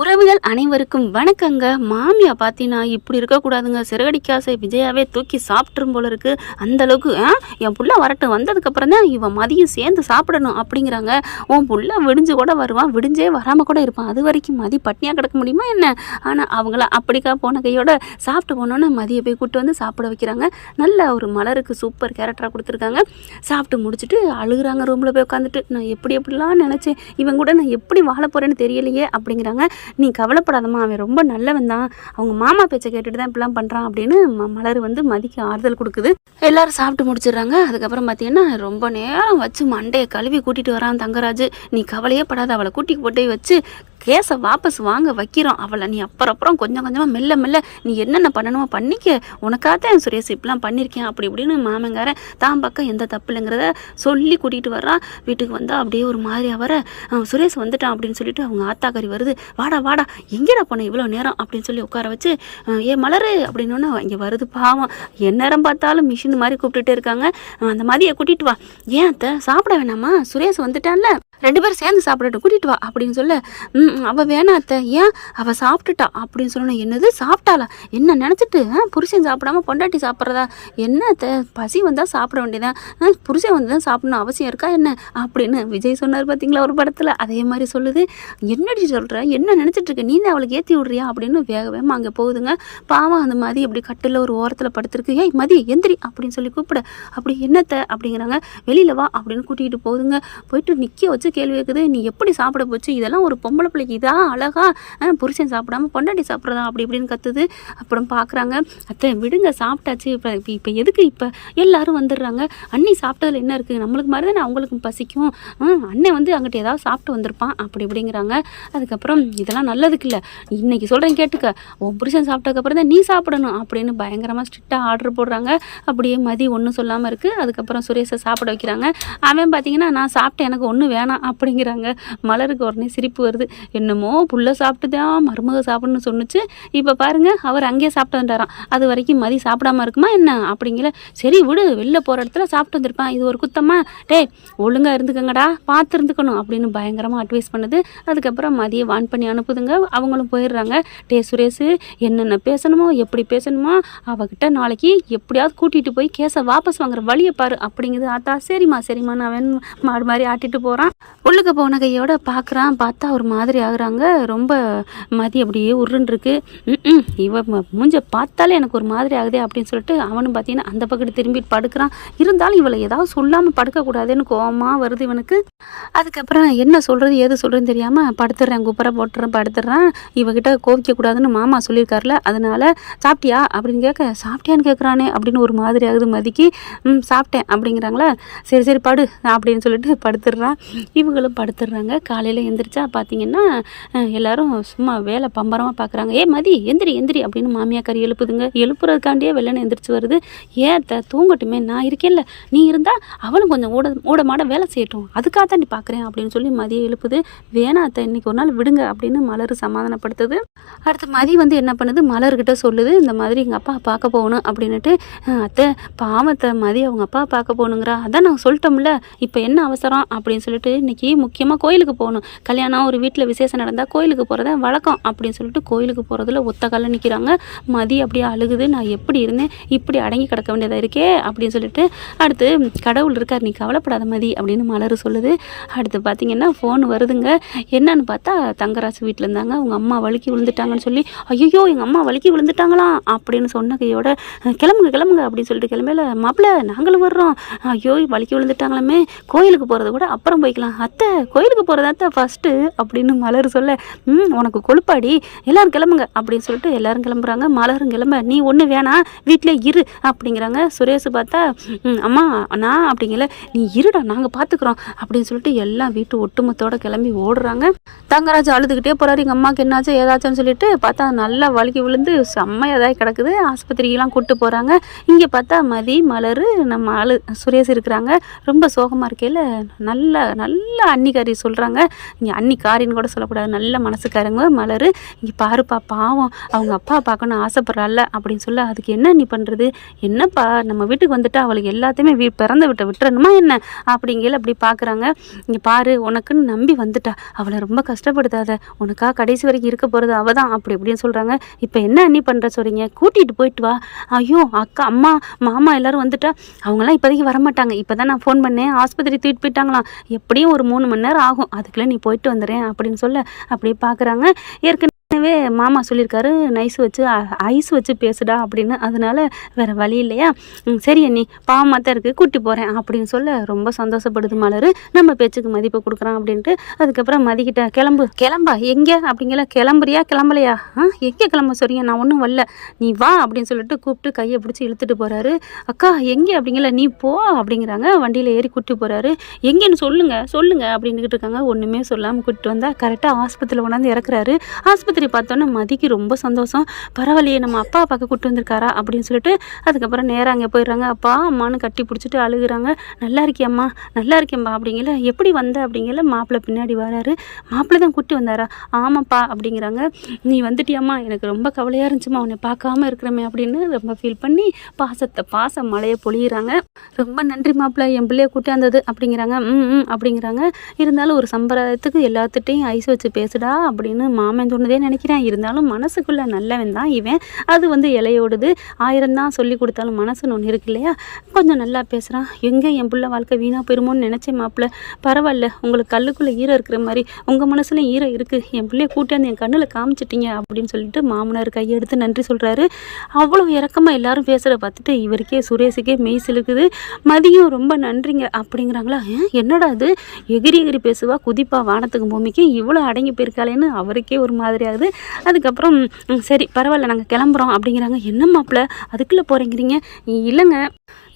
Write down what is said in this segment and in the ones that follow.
உறவுகள் அனைவருக்கும் வணக்கங்க. மாமியா பார்த்தீங்கன்னா இப்படி இருக்கக்கூடாதுங்க. சிறகடிக்காசை விஜயாவே தூக்கி சாப்பிட்ரும் போல இருக்கு. அந்த அளவுக்கு என் புள்ள வரட்டும், வந்ததுக்கப்புறம் தான் இவன் மதியம் சேர்ந்து சாப்பிடணும் அப்படிங்கிறாங்க. உன் புள்ள விடிஞ்சு கூட வருவான், விடிஞ்சே வராமல் கூட இருப்பான். அது வரைக்கும் மதி பட்னியாக கிடக்க முடியுமா என்ன? ஆனால் அவங்கள அப்படிக்கா போன கையோட சாப்பிட்டு போனோன்னு மதியை போய் கூப்பிட்டு வந்து சாப்பிட வைக்கிறாங்க. நல்ல ஒரு மலருக்கு சூப்பர் கேரக்டராக கொடுத்துருக்காங்க. சாப்பிட்டு முடிச்சுட்டு அழுகுறாங்க ரூமில் போய் உட்காந்துட்டு. நான் எப்படிலாம் நினச்சேன், இவன் கூட நான் எப்படி வாழ போகிறேன்னு தெரியலையே அப்படிங்கிறாங்க. நீ கவலைப்படாதம்மா, அவன் ரொம்ப நல்லவன் தான், அவங்க மாமா பேச்சை கேட்டுட்டு தான் இப்படிலாம் பண்ணுறான் அப்படின்னு மலர் வந்து மதிக்கு ஆறுதல் கொடுக்குது. எல்லாரும் சாப்பிட்டு முடிச்சிடுறாங்க. அதுக்கப்புறம் பார்த்தீங்கன்னா ரொம்ப நேரம் வச்சு மண்டையை கழுவி கூட்டிகிட்டு வரான் தங்கராஜ். நீ கவலையே படாத, அவளை கூட்டிக்கு போட்டு வச்சு கேஸை வாபஸ் வாங்க வைக்கிறோம். அவளை நீ அப்புறம் கொஞ்சம் கொஞ்சமாக மெல்ல மெல்ல நீ என்னென்ன பண்ணணுமோ பண்ணிக்க, உனக்காகத்தான் சுரேஷ் இப்படிலாம் பண்ணியிருக்கேன் அப்படி இப்படின்னு மாமங்காரன் தான் பக்கம் எந்த தப்பு இல்லைங்கிறத சொல்லி கூட்டிகிட்டு வர்றான். வீட்டுக்கு வந்தால் அப்படியே ஒரு மாதிரியாக வர சுரேஷ் வந்துட்டான் அப்படின்னு சொல்லிட்டு அவங்க ஆத்தாக்காரி வருது. வாடா வாடா, எங்கேடா போனேன் இவ்வளோ நேரம் அப்படின்னு சொல்லி உட்கார வச்சு ஏ மலரு அப்படின்னோன்னா இங்கே வருது. பாவம், எந்நேரம் பார்த்தாலும் மிஷின் மாதிரி கூப்பிட்டுட்டே இருக்காங்க. அந்த மாதிரியை கூட்டிகிட்டு வா. ஏன் அத்தை சாப்பிட வேணாமா, சுரேஷ் வந்துட்டான்ல, 2 பேரும் சேர்ந்து சாப்பிடட்டும், கூட்டிகிட்டு வா அப்படின்னு சொல்ல அவள் வேணாம் அத்தை, ஏன் அவள் சாப்பிட்டுட்டா அப்படின்னு சொல்லணும். என்னது சாப்பிட்டாளா, என்ன நினச்சிட்டு புருஷன் சாப்பிடாம பொண்டாட்டி சாப்பிட்றதா என்ன அத்தை, பசி வந்தால் சாப்பிட வேண்டியதான், புருஷன் வந்து தான் சாப்பிடணும் அவசியம் இருக்கா என்ன அப்படின்னு விஜய் சொன்னார் பார்த்தீங்களா ஒரு படத்தில், அதே மாதிரி சொல்லுது. என்னடி சொல்கிற, என்ன நினச்சிட்டு இருக்க, நீ அவளுக்கு ஏற்றி விட்றியா அப்படின்னு வேகமாக அங்கே போகுதுங்க. பாவம் அந்த மாதிரி அப்படி கட்டில் ஒரு ஓரத்தில் படுத்துருக்கு. ஏய் மதி எந்திரி அப்படின்னு சொல்லி கூப்பிட, அப்படி என்னத்தை அப்படிங்கிறாங்க. வெளியில் வா அப்படின்னு கூட்டிகிட்டு போகுதுங்க. போயிட்டு நிற்க வச்சு கேள்வி கேட்குது. நீ எப்படி சாப்பிட போச்சு, இதெல்லாம் ஒரு பொம்பளை பிள்ளைக்கு இதான் அழகா, புருஷன் சாப்பிடாம பொண்டாட்டி சாப்பிட்றதா அப்படி இப்படின்னு கத்துது. அப்புறம் பார்க்குறாங்க. அத்தை விடுங்க சாப்பிட்டாச்சு, இப்போ எதுக்கு இப்போ எல்லாரும் வந்துடுறாங்க, அண்ணி சாப்பிட்டதில் என்ன இருக்குது, நம்மளுக்கு மாதிரி தானே அவங்களுக்கும் பசிக்கும், அண்ணன் வந்து அங்கிட்ட ஏதாவது சாப்பிட்டு வந்திருப்பான் அப்படி இப்படிங்கிறாங்க. அதுக்கப்புறம் இதெல்லாம் நல்லதுக்கு இல்லை, இன்னைக்கு சொல்கிறேன் கேட்டுக்க, உன் புருஷன் சாப்பிட்டதுக்கப்புறம் தான் நீ சாப்பிடணும் அப்படின்னு பயங்கரமாக ஸ்ட்ரிக்டாக ஆர்டர் போடுறாங்க. அப்படியே மதி ஒன்றும் சொல்லாமல் இருக்குது. அதுக்கப்புறம் சுரேஷை சாப்பிட வைக்கிறாங்க. அவன் பார்த்தீங்கன்னா நான் சாப்பிட்டேன் எனக்கு ஒன்றும் வேணாம் அப்படிங்கிறாங்க. மலருக்கு உடனே சிரிப்பு வருது. என்னமோ புள்ள சாப்பிட்டு தான் மருமக சாப்பிடணும்னு சொன்னிச்சு, இப்போ பாருங்க அவர் அங்கேயே சாப்பிட்டு வந்துட்டாராம். அது வரைக்கும் மதி சாப்பிடாம இருக்குமா என்ன அப்படிங்கிற. சரி விடு, வெளில போகிற இடத்துல சாப்பிட்டு வந்திருப்பான், இது ஒரு குத்தமா, டேய் ஒழுங்காக இருந்துக்கங்கடா, பார்த்து இருந்துக்கணும் அப்படின்னு பயங்கரமாக அட்வைஸ் பண்ணுது. அதுக்கப்புறம் மதியை வான் பண்ணி அனுப்புதுங்க. அவங்களும் போயிடுறாங்க. டே சுரேஷ், என்னென்ன பேசணுமோ எப்படி பேசணுமோ அவகிட்ட நாளைக்கு எப்படியாவது கூட்டிகிட்டு போய் கேஸை வாபஸ் வாங்குற வழியை பாரு அப்படிங்குது. ஆத்தா சரிம்மா சரிம்மா, அவன் மாடு மாதிரி ஆட்டிட்டு போகிறான். உள்ளுக்கு போன கையோட பார்க்குறான். பார்த்தா ஒரு மாதிரி ஆகுறாங்க. ரொம்ப மதி அப்படியே உருண்டுருக்கு. இவ மூஞ்ச பார்த்தாலே எனக்கு ஒரு மாதிரி ஆகுதே அப்படின்னு சொல்லிட்டு அவனும் பார்த்தீங்கன்னா அந்த பக்கத்து திரும்பிட்டு படுக்கிறான். இருந்தாலும் இவளை ஏதாவது சொல்லாமல் படுக்கக்கூடாதுன்னு கோவமாக வருது இவனுக்கு. அதுக்கப்புறம் என்ன சொல்கிறது ஏது சொல்கிறதுன்னு தெரியாமல் படுத்துடுறேன், குப்பரை போட்டுறேன், படுத்துடுறான். இவகிட்ட கோவிக்கக்கூடாதுன்னு மாமா சொல்லியிருக்காருல, அதனால சாப்பிட்டியா அப்படின்னு கேட்க, சாப்பிட்டியான்னு கேட்குறானே அப்படின்னு ஒரு மாதிரி ஆகுது மதிக்கு. சாப்பிட்டேன் அப்படிங்கிறாங்களா, சரி சரி படு அப்படின்னு சொல்லிட்டு படுத்துடுறான். இவங்களும் படுத்துடுறாங்க. காலையில் எந்திரிச்சா பார்த்தீங்கன்னா எல்லாரும் சும்மா வேலை பம்பரமாக பார்க்குறாங்க. ஏ மதி எந்திரி எந்திரி அப்படின்னு மாமியாக்காரி எழுப்புதுங்க. எழுப்புறதுக்காண்டியே வெள்ளனை எந்திரிச்சு வருது. ஏன் தூங்கட்டுமே, நான் இருக்கேன்ல, நீ இருந்தால் அவளும் கொஞ்சம் ஊடமாட வேலை செய்யட்டும், அதுக்காக தான் நீ பார்க்குறேன் அப்படின்னு சொல்லி மதியை எழுப்புது. வேணா அத்தை இன்னைக்கு ஒரு நாள் விடுங்க அப்படின்னு மலர் சமாதானப்படுத்துது. அடுத்து மதி வந்து என்ன பண்ணுது, மலர்கிட்ட சொல்லுது இந்த மாதிரி எங்கள் அப்பா பார்க்க போகணும் அப்படின்னுட்டு. அத்தை பாவத்தை மதி அவங்க அப்பா பார்க்க போகணுங்கிறா, அதான் நான் சொல்லிட்டோம்ல இப்போ என்ன அவசரம் அப்படின்னு சொல்லிட்டு, இன்னைக்கு முக்கியமாக கோயிலுக்கு போகணும், கல்யாணம் ஒரு வீட்டில் விசேஷம் நடந்தால் கோயிலுக்கு போகிறத வழக்கம் அப்படின்னு சொல்லிட்டு கோயிலுக்கு போகிறதுல ஒத்த காலில் நிற்கிறாங்க. மதி அப்படியே அழுகுது. நான் எப்படி இருந்தேன், இப்படி அடங்கி கிடக்க வேண்டியதாக இருக்கே அப்படின்னு சொல்லிட்டு. அடுத்து கடவுள் இருக்கார், நீ கவலைப்படாத மதி அப்படின்னு மலர் சொல்லுது. அடுத்து பார்த்தீங்கன்னா ஃபோன் வருதுங்க. என்னன்னு பார்த்தா தங்கராசு வீட்டில் இருந்தாங்க. அவங்க அம்மா வலிக்கி விழுந்துட்டாங்கன்னு சொல்லி, ஐயோ எங்கள் அம்மா வலிக்கி விழுந்துட்டாங்களாம் அப்படின்னு சொன்ன கையோட கிளம்புங்க கிளம்புங்க அப்படின்னு சொல்லிட்டு கிளம்பல, மாப்பிள்ள நாங்களும் வர்றோம், ஐயோ வலிக்கி விழுந்துட்டாங்களாமே, கோயிலுக்கு போகிறத கூட அப்புறம் போய்க்கலாம், அத்தை கோயிலுக்கு போகிறதாத்த ஃபஸ்ட்டு அப்படின்னு மலர் சொல்ல, உனக்கு கொழுப்பாடி, எல்லாரும் கிளம்புங்க அப்படின்னு சொல்லிட்டு எல்லாரும் கிளம்புறாங்க. மலரும் கிளம்ப, நீ ஒன்று வேணாம் வீட்டிலே இரு அப்படிங்கிறாங்க. சுரேஷ் பார்த்தா அம்மா நான் அப்படிங்கல, நீ இருடா நாங்கள் பார்த்துக்குறோம் அப்படின்னு சொல்லிட்டு எல்லாம் வீட்டு ஒட்டுமொத்தோட கிளம்பி ஓடுறாங்க. தங்கராஜ் அழுதுகிட்டே போகிறாரு. எங்கள் அம்மாவுக்கு என்னாச்சும் ஏதாச்சும்னு சொல்லிட்டு பார்த்தா நல்லா வலிக்கி விழுந்து செம்மையதாகி கிடக்குது. ஆஸ்பத்திரிக்கெலாம் கூப்பிட்டு போகிறாங்க. இங்கே பார்த்தா மதி மலர் நம்ம சுரேஷ் இருக்கிறாங்க. ரொம்ப சோகமாக இருக்கையில் நல்ல நல்ல அன்னிக்காரி சொல்கிறாங்க. இங்கே அன்னிக்காரின்னு கூட சொல்லக்கூடாது, நல்ல மனசுக்காரங்க மலர். இங்கே பாருப்பா பாவம் அவங்க அப்பா பார்க்கணும் ஆசைப்படுறாள் அப்படின்னு சொல்ல, அதுக்கு என்ன நீ பண்ணுறது, என்னப்பா நம்ம வீட்டுக்கு வந்துட்டு அவளுக்கு எல்லாத்தையுமே பிறந்த விட்டுறணுமா என்ன அப்படிங்கிற அப்படி பார்க்குறாங்க. இங்கே பாரு உனக்குன்னு நம்பி வந்துட்டா, அவளை ரொம்ப கஷ்டப்படுத்தாத, உனக்கா கடைசி வரைக்கும் இருக்க போகிறது அவ தான் அப்படி இப்படின்னு சொல்கிறாங்க. இப்போ என்ன அண்ணி பண்ணுற சொல்கிறீங்க? கூட்டிகிட்டு போயிட்டு வா. ஐயோ அக்கா அம்மா மாமா எல்லோரும் வந்துட்டா அவங்களாம் இப்போதைக்கு வரமாட்டாங்க. இப்போ தான் நான் ஃபோன் பண்ணேன், ஆஸ்பத்திரி தூக்கிட்டு போயிட்டாங்களாம். எப்படியும் ஒரு 3 மணி நேரம் ஆகும், அதுக்குள்ளே நீ போயிட்டு வந்துடுறேன் அப்படின்னு சொல்ல அப்படியே பார்க்குறாங்க. ஏற்கனவே மாமா சொல்லியிருக்காரு நைஸ் வச்சு ஐஸ் வச்சு பேசுடா அப்படின்னு. அதனால வேறு வழி இல்லையா, சரி அண்ணி பாவமாக தான் இருக்குது கூட்டி போகிறேன் அப்படின்னு சொல்ல ரொம்ப சந்தோஷப்படுது மலர். நம்ம பேச்சுக்கு மதிப்பு கொடுக்குறான் அப்படின்ட்டு. அதுக்கப்புறம் மதிக்கிட்ட கிளம்பா எங்கே அப்படிங்கிற, கிளம்புறியா கிளம்பலையா? எங்கே கிளம்ப சொல்றீங்க? நான் ஒன்றும் வரல, நீ வா அப்படின்னு சொல்லிட்டு கூப்பிட்டு கையை பிடிச்சி இழுத்துட்டு போகிறாரு. அக்கா எங்கே அப்படிங்கிற, நீ போ அப்படிங்கிறாங்க. வண்டியில் ஏறி கூட்டி போகிறாரு. எங்கேன்னு சொல்லுங்க அப்படின்னுக்கிட்டு இருக்காங்க. ஒன்றுமே சொல்லாமல் கூப்பிட்டு வந்தால் கரெக்டாக ஆஸ்பத்திரியில் கொண்டாந்து இறக்குறாரு. ஆஸ்பத்திரி பார்த்தோன்னே மதிக்கு ரொம்ப சந்தோஷம். பரவாயில்லையே நம்ம அப்பா பார்க்க கூப்பிட்டு வந்திருக்காரா அப்படின்னு சொல்லிட்டு அதுக்கப்புறம் நேராக அங்கே போயிடுறாங்க. அப்பா அம்மானு கட்டி பிடிச்சிட்டு அழுகுறாங்க. நல்லா இருக்கியம்மா? நல்லா இருக்கேன்பா அப்படிங்கல. எப்படி வந்த அப்படிங்கல. மாப்பிள்ளை பின்னாடி வராரு. மாப்பிள்ளை தான் கூட்டி வந்தாரா? ஆமாப்பா அப்படிங்கிறாங்க. நீ வந்துட்டியாம்மா? எனக்கு ரொம்ப கவலையாக இருந்துச்சுமா உன்னை பார்க்காம இருக்கிறமே அப்படின்னு ரொம்ப ஃபீல் பண்ணி பாச மழையை பொழியிறாங்க. ரொம்ப நன்றி மாப்பிள்ளை, என் பிள்ளைய கூட்டியாந்தது அப்படிங்கிறாங்க. அப்படிங்கிறாங்க. இருந்தாலும் ஒரு சம்பிரதாயத்துக்கு எல்லாத்துட்டையும் ஐஸ் வச்சு பேசுடா அப்படின்னு மாமன் சொன்னதே நினைக்கிறேன். இருந்தாலும் மனசுக்குள்ளே நல்லவன் தான் இவன். அது இலையோடுது. 1000 தான் சொல்லி கொடுத்தாலும் மனசுன்னு ஒன்று இருக்கு இல்லையா, கொஞ்சம் நல்லா பேசுகிறான். எங்கே என் பிள்ளை வாழ்க்கை வீணாக போயிருமோன்னு நினச்சேன் மாப்பிள்ளை. பரவாயில்ல, உங்களுக்கு கல்லுக்குள்ளே ஈரம் இருக்கிற மாதிரி உங்கள் மனசுலையும் ஈரம் இருக்குது. என் பிள்ளைய கூட்டியாந்து என் கண்ணில் காமிச்சிட்டிங்க அப்படின்னு சொல்லிட்டு மாமனார் கையெடுத்து நன்றி சொல்கிறாரு. அவ்வளோ இறக்கமாக எல்லாரும் பேசுகிற பார்த்துட்டு இவருக்கே சுரேஷுக்கே மெய் சிலுக்குது. மதியம் ரொம்ப நன்றிங்க அப்படிங்கிறாங்களா. என்னடா அது எகிரி பேசுவா, குதிப்பா வானத்துக்கு பூமிக்கு, இவ்வளோ அடங்கி போயிருக்காளேன்னு அவருக்கே ஒரு மாதிரி ஆகுது. அதுக்கப்புறம் சரி பரவாயில்ல நாங்கள் கிளம்புறோம் அப்படிங்கிறாங்க. என்ன மாப்பிள்ள அதுக்குள்ளே போகிறேங்கிறீங்க? இல்லைங்க,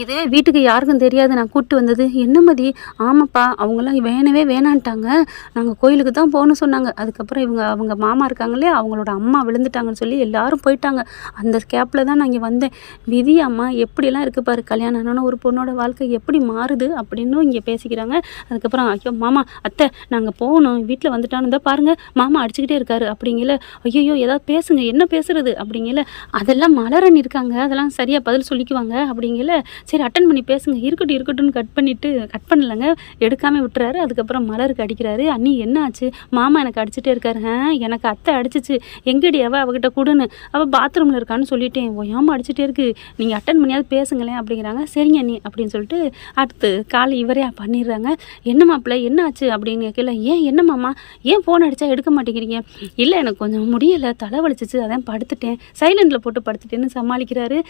இது வீட்டுக்கு யாருக்கும் தெரியாது நான் கூப்பிட்டு வந்தது. என்ன மதி? ஆமாப்பா அவங்களாம் வேணவே வேணான்ட்டாங்க, நாங்கள் கோயிலுக்கு தான் போகணும்னு சொன்னாங்க. அதுக்கப்புறம் அவங்க மாமா இருக்காங்களே அவங்களோட அம்மா விழுந்துட்டாங்கன்னு சொல்லி எல்லாரும் போயிட்டாங்க. அந்த கேப்பில் தான் நான் இங்கே வந்தேன். விதி அம்மா எப்படிலாம் இருக்குது பாரு, கல்யாணம் ஆனாலும் ஒரு பொண்ணோட வாழ்க்கை எப்படி மாறுது அப்படின்னு இங்கே பேசிக்கிறாங்க. அதுக்கப்புறம் ஐயோ மாமா அத்தை நாங்கள் போகணும், வீட்டில் வந்துட்டான்னு தான் பாருங்கள் மாமா அடிச்சுக்கிட்டே இருக்காரு அப்படிங்கல. ஐயோ ஏதாவது பேசுங்க, என்ன பேசுறது அப்படிங்கல. அதெல்லாம் மலரன் இருக்காங்க, அதெல்லாம் சரியாக பதில் சொல்லிக்குவாங்க அப்படிங்கல. சரி அட்டன் பண்ணி பேசுங்க, இருக்கட்டும்னு கட் பண்ணலைங்க, எடுக்காமல் விட்டுறாரு. அதுக்கப்புறம் மலருக்கு அடிக்கிறாரு. அண்ணி என்ன ஆச்சு? மாமா எனக்கு அடிச்சுட்டே இருக்காரு. எனக்கு அத்தை அடிச்சிச்சு, எங்கடி அவகிட்ட கூடுன்னு, அவள் பாத்ரூமில் இருக்கான்னு சொல்லிட்டேன், ஓயாமல் அடிச்சுட்டே இருக்கு, நீங்கள் அட்டன் பண்ணியாவது பேசுங்களேன் அப்படிங்கிறாங்க. சரிங்க அண்ணி அப்படின்னு சொல்லிட்டு அடுத்து கால் இவரே பண்ணிடுறாங்க. என்ன மாப்பிள்ள என்ன ஆச்சு அப்படின்னு கேட்கல. என்ன மாமா ஏன் ஃபோன் அடித்தா எடுக்க மாட்டேங்கிறீங்க? இல்லை எனக்கு கொஞ்சம் முடியலை, தலை வலிச்சிச்சு, அதான் படுத்துட்டேன், சைலண்டில் போட்டு படுத்துட்டேன்னு சமாளிக்கிறாரு.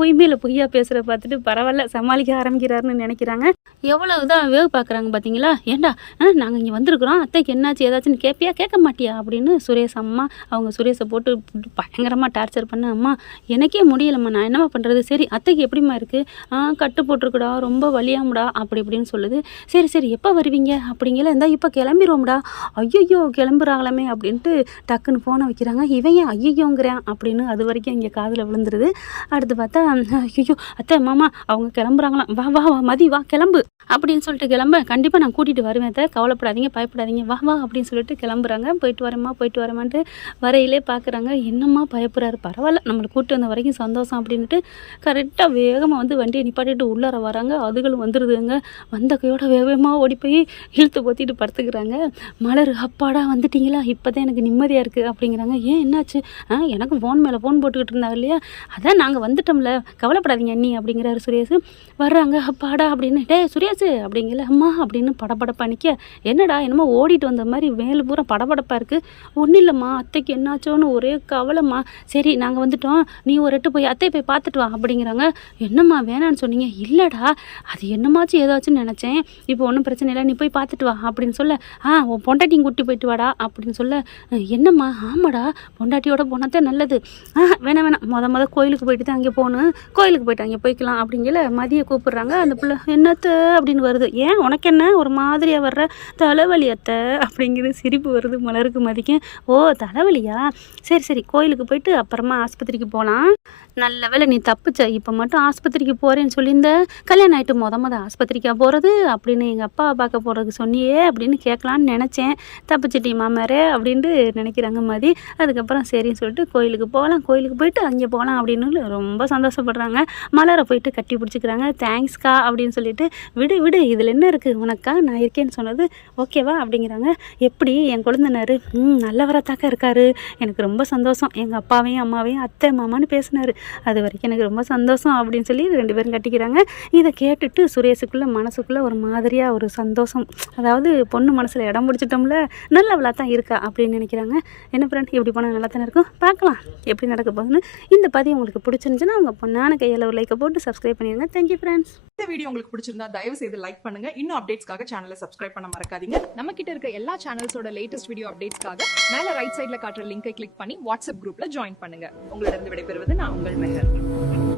பொய் மேலே பொய்யா பேசுகிற பார்த்துட்டு பரவாயில்ல சமாளிக்க ஆரம்பிக்கிறாருன்னு நினைக்கிறாங்க. எவ்வளோ இதாக வேவு பார்க்குறாங்க பார்த்தீங்களா? ஏண்டா நாங்கள் இங்கே வந்திருக்கிறோம், அத்தைக்கு என்னாச்சு ஏதாச்சுன்னு கேட்பியா கேட்க மாட்டியா அப்படின்னு சுரேஷ் அம்மா அவங்க சுரேஷை போட்டு பயங்கரமாக டார்ச்சர் பண்ண. அம்மா எனக்கே முடியலம்மா, நான் என்னம்மா பண்ணுறது? சரி அத்தைக்கு எப்படிம்மா இருக்குது? கட்டு போட்டிருக்குடா, ரொம்ப வலியாமுடா அப்படி இப்படின்னு சொல்லுது. சரி எப்போ வருவீங்க அப்படிங்கல. இருந்தால் இப்போ கிளம்பிடுவோம்டா. ஐயோ கிளம்புறாங்களாமே அப்படின்ட்டு டக்குன்னு ஃபோனை வைக்கிறாங்க. இவன் ஏன் ஐயோங்கிறேன் அப்படின்னு அது வரைக்கும் இங்கே காதில் விழுந்துருது. அடுத்து பார்த்தா ஐயோ அத்தை மாமா அவங்க கிளம்புறாங்களாம், வா மதி வா கிளம்பு அப்படின்னு சொல்லிட்டு கிளம்ப. கண்டிப்பாக நான் கூட்டிகிட்டு வருவேன் அத்தை, கவலைப்படாதீங்க பயப்படாதீங்க, வா அப்படின்னு சொல்லிட்டு கிளம்புறாங்க. போயிட்டு வரமான்ட்டு வரையிலே பார்க்குறாங்க. என்னம்மா பயப்படுறாரு, பரவாயில்ல நம்மளை கூப்பிட்டு வந்த வரைக்கும் சந்தோஷம் அப்படின்ட்டு கரெக்டாக வேகமாக வந்து வண்டியை நிப்பாட்டிட்டு உள்ளார வராங்க. அதுகளும் வந்துடுதுங்க. வந்த கையோட வேகமாக ஓடி போய் இழுத்து பொத்திட்டு படுத்துக்கிறாங்க. மலர் அப்பாடா வந்துட்டிங்களா, இப்போ தான் எனக்கு நிம்மதியாக இருக்குது அப்படிங்கிறாங்க. ஏன் என்னாச்சு? எனக்கு ஃபோன் மேலே ஃபோன் போட்டுக்கிட்டு இருந்தாங்க இல்லையா, அதான் நாங்கள் வந்துட்டோம்ல, கவலைப்படாதீங்க அண்ணி அப்படிங்கிறாரு சுரேஷ். வர்றாங்க. அப்பாடா அப்படின்னு. டே சுரேஷ் அப்படிங்கல. அம்மா அப்படின்னு படபடப்பா நிற்க. என்னடா என்னமோ ஓடிட்டு வந்த மாதிரி மேலே பூரா படபடப்பாக இருக்குது. ஒன்றும் இல்லைம்மா அத்தைக்கு என்னாச்சோன்னு ஒரே கவலைம்மா. சரி நாங்கள் வந்துட்டோம், நீ ஒரு எட்டு போய் அத்தையை போய் பார்த்துட்டு வா அப்படிங்கிறாங்க. என்னம்மா வேணான்னு சொன்னீங்க? இல்லைடா அது என்னமாச்சும் ஏதாச்சுன்னு நினச்சேன், இப்போ ஒன்றும் பிரச்சனை இல்லை, நீ போய் பார்த்துட்டு வா அப்படின்னு சொல்ல. உன் பொண்டாட்டியும் கூட்டி போயிட்டு வாடா அப்படின்னு சொல்ல. என்னம்மா? ஆமாடா பொண்டாட்டியோட போனதான் நல்லது. வேணாம் மொத கோயிலுக்கு போயிட்டு தான் அங்கே போகணும், கோயிலுக்கு போயிட்டு அங்கே போய்க்கலாம் அப்படிங்கல. மதியை கூப்பிட்றாங்க. அந்த பிள்ளை என்னத்த அப்படின்னு வருது. ஏன் உனக்கு என்ன ஒரு மாதிரியாக வர்ற? தலைவலி அத்தை அப்படிங்கிறது. சிரிப்பு வருது மலருக்கு மதிக்கும். ஓ தலைவலியா? சரி கோயிலுக்கு போயிட்டு அப்புறமா ஆஸ்பத்திரிக்கு போகலாம். நல்ல வேலை நீ தப்பிச்ச, இப்போ மட்டும் ஆஸ்பத்திரிக்கு போகிறேன்னு சொல்லியிருந்த, கல்யாணம் ஆகிட்டு மொத ஆஸ்பத்திரிக்காக போகிறது அப்படின்னு எங்கள் அப்பா பார்க்க போகிறதுக்கு சொன்னியே அப்படின்னு கேட்கலான்னு நினச்சேன், தப்பிச்சிட்டி மாமாரே அப்படின்ட்டு நினைக்கிறாங்க மதி. அதுக்கப்புறம் சரின்னு சொல்லிட்டு கோயிலுக்கு போகலாம், கோயிலுக்கு போயிட்டு அங்கே போகலாம் அப்படின்னு ரொம்ப சந்தோஷப்படுறாங்க. மலரை போயிட்டு கட்டி பிடிச்சிக்கிறாங்க. தேங்க்ஸ்க்கா அப்படின்னு சொல்லிட்டு விடு விடு இதில் என்ன இருக்குது, உனக்கா நான் இருக்கேன்னு சொன்னது ஓகேவா அப்படிங்கிறாங்க. எப்படி என் கொழுந்தனார் நல்லவராத்தாக்கா இருக்காரு, எனக்கு ரொம்ப சந்தோஷம், எங்கள் அப்பாவையும் அம்மாவையும் அத்தை மாமான்னு பேசினார், அது வரைக்கும் எனக்கு ரொம்ப சந்தோஷம் அப்படின்னு சொல்லி 2 பேரும் கட்டிக்கிறாங்க. இதை கேட்டுட்டு சுரேஷுக்குள்ளே மனசுக்குள்ளே ஒரு மாதிரியாக ஒரு சந்தோஷம், அதாவது பொண்ணு மனசில் இடம் பிடிச்சிட்டோம்ல, நல்லவளாக தான் இருக்கா அப்படின்னு நினைக்கிறாங்க. என்ன ஃப்ரெண்ட், இப்படி போனால் நல்லா தானே இருக்கும், பார்க்கலாம் எப்படி நடக்க போகுதுன்னு. இந்த பதிவு உங்களுக்கு பிடிச்சிருந்துச்சுன்னா உங்கள் பொண்ணான கையில் ஒரு லைக்கை போட்டு சப்ஸ்கிரைப் பண்ணிடுங்க. Thank you friends. இந்த வீடியோ உங்களுக்கு பிடிச்சிருந்தா தயவு செய்து லைக் பண்ணுங்க. இன்னும் அப்டேட்ஸ்க்காக சேனலை சப்ஸ்கிரைப் பண்ண மறக்காதீங்க. நம்ம கிட்ட இருக்க எல்லா சேனல்ஸோட லேட்டஸ்ட் வீடியோ அப்டேட்ஸ்க்காக மேல ரைட் சைடுல காட்டுற லிங்கை கிளிக் பண்ணி வாட்ஸ்அப் குரூப்ல ஜாயின் பண்ணுங்க. உங்களிடம் விடைபெறுவது நான் உங்கள் மெஹர்.